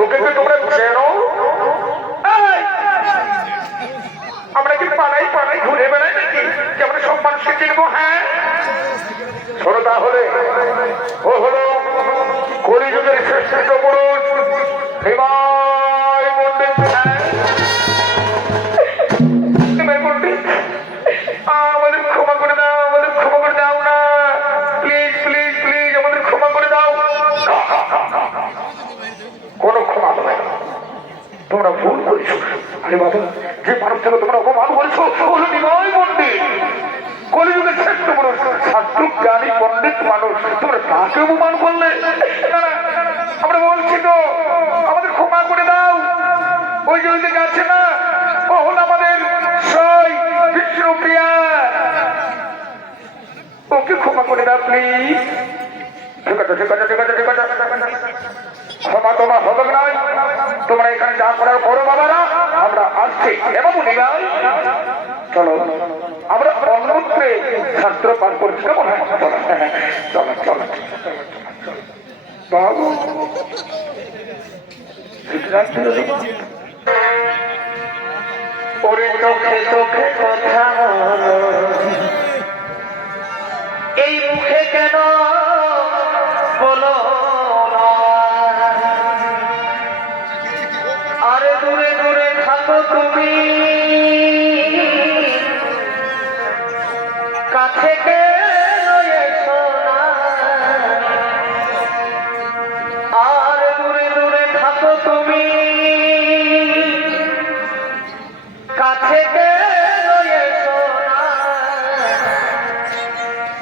ওকে তোমরা চেনো আমরা কি পাড়াই পাড়াই ঘুরে বেড়াই নাকি? যে আমরা সব মানুষকে চিনবো? হ্যাঁ? শোনো তাহলে, ও হলো কলিযুগের শ্রেষ্ঠ পুরুষ নিমাই আরে বাবা যে মানুষটাকে তোমরা অপমান করেছ হলো নিমাই পণ্ডিত, কলিযুগের শ্রেষ্ঠ মানুষ ছাত্র জ্ঞানী, পণ্ডিত মানুষ, তোমরা তাকে অপমান করলে? আমরা বলছি তো, আমাদের ক্ষমা করে দাও। ওই যে ওই দিকে আছে না, ও আমাদের সই বিষ্ণুপ্রিয়া। ওকে ক্ষমা করে দাও প্লিজ ঠিক আছে ঠিক আছে ঠিক আছে ঠিক আছে ক্ষমা তোমার হবে না তোমরা এখানে যা করার করো বাবারা, আমরা আসছি। এবং নিবাই চলো, আমরা অন্যত্রে ছাত্র পাঠ করছি। কেমন হয়? চলো চলো বাবু, ওরে চোখে চোখে কথা এই মুখে কেন বলো? কাছে কেন? আর দূরে দূরে থাকো তুমি কাছে কেন?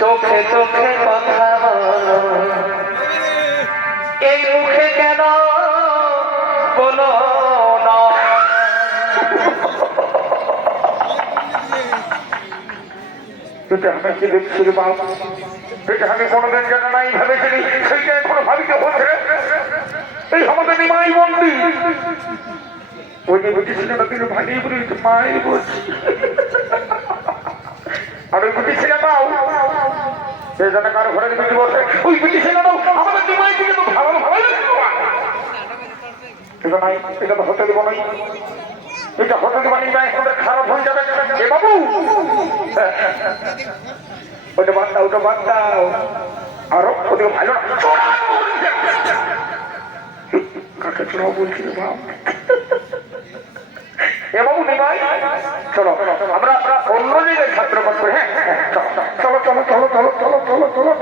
চোখে চোখে কথা বলো এটা আমি কি দেখছি বাপ? এটা আমি কোনোদিন যেন নাই, ভেবেছিলি সেইটা এখনও ভাবিতে হচ্ছে। এই আমাদের নিমাই মন্দির ওই যে বুঝেছিল না কিন্তু ভালোই বলেছে মাই বলছি। আর ওই বুঝি ছেলেটাও সে যেন কারও ঘরে বিটি বসে ওই বিটি ছেলেটাও আমাদের নিমাই দিকে তো ভালো ভালো এটা নাই, এটা তো হতে দেবো নাই। এটা হতে দেবো খারাপ হয়ে যাবে। এ বাবু ওটা বাদ দাও, ওটা বাদ দাও। আরও ওদের ভালো চলো, আমরা অন্য ছাত্র হ্যাঁ? চলো চলো চলো চলো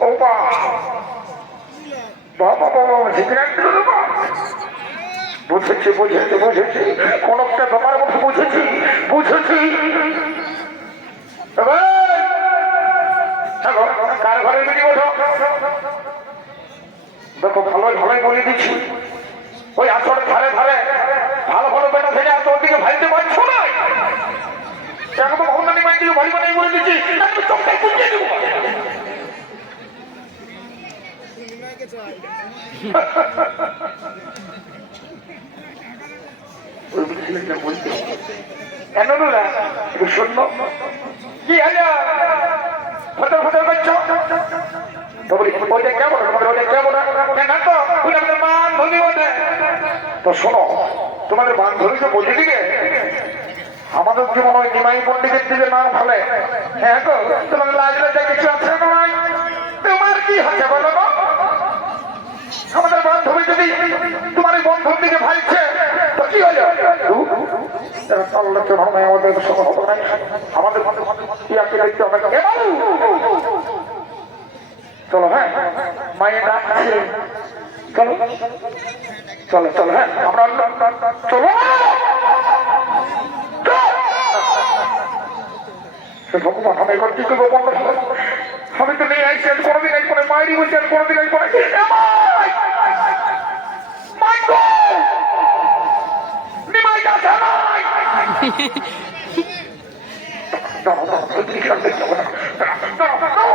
ও বা বাবা বুঝেছি বুঝেছি বুঝেছি। কোন একটা ব্যাপার মধ্যে বুঝেছি বুঝেছি এবার, চলো, কার ঘরে বেরিয়ে ওঠো দেখো ভালোই ভালোই বলে দিচ্ছি ওই আসর ধারে ধারে ভালো ভালো বেটা থেকে আর তোর দিকে ভাইতে পারছ না একদম অন্যান্য মাইন দিকে ভালো বানাই বলে দিচ্ছি একদম চোখটাই কুচিয়ে দেবো ওই ছেলেটা বলছে? কেন না একটু শূন্য? কি হলো ফটর ফটর করছ? কেমন? ওইটা কেমন? না তো। ওইটা আমাদের বান্ধবী তো শোনো, তোমাদের বান্ধবীকে বলে দিবে আমাদের জীবন ওই নিমাই পণ্ডিতের দিকে নাম ফেলে হ্যাঁ গো তোমার লাজ লজ্জা কিছু আছে নয় তোমার কি হচ্ছে বলো? আমাদের বান্ধবী যদি তোমার বন্ধুর দিকে ভাইছে হ্যাঁ? হ্যাঁ? ভগবান, আমি এবার কি করব আমি তো নেই, আইসি কোনোদিন আইসবো না। মায়েরই কোনোদিন না এ মাই! মাই দাও, দাও, তুমি শান্তি যাব না। দাও, দাও, দাও।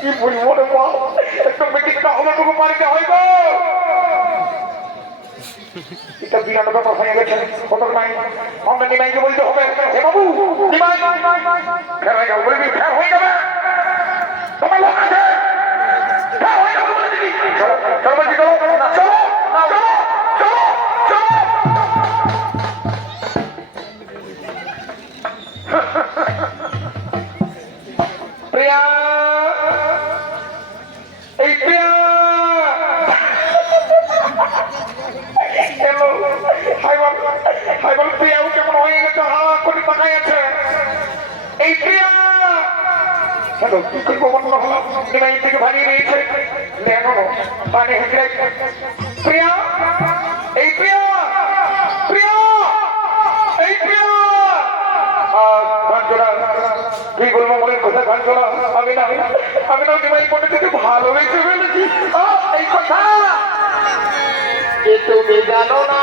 কি বলব রে মা, একটা মিটিংটা বাড়িতে হয় গো। এটা বিরাট ব্যাপার হয়ে গেছে কত নাই। আমরা বলতে হবে? হে বাবু নিমাই ফের হয়ে যাবে বলবি ফের হয়ে যাবে। তোমার হ্যালো কি মনে হলো নিমাই থেকে দেখো পানি হেঁটে প্রিয়া এই প্রিয়া প্রিয়া এই প্রিয়া। কি বলব মনের কথা গানজোড়া আমি না আমি না নিমাই মনে থেকে ভালোবেসে ফেলেছি। আহ, এই কথা। এ তুমি জানো না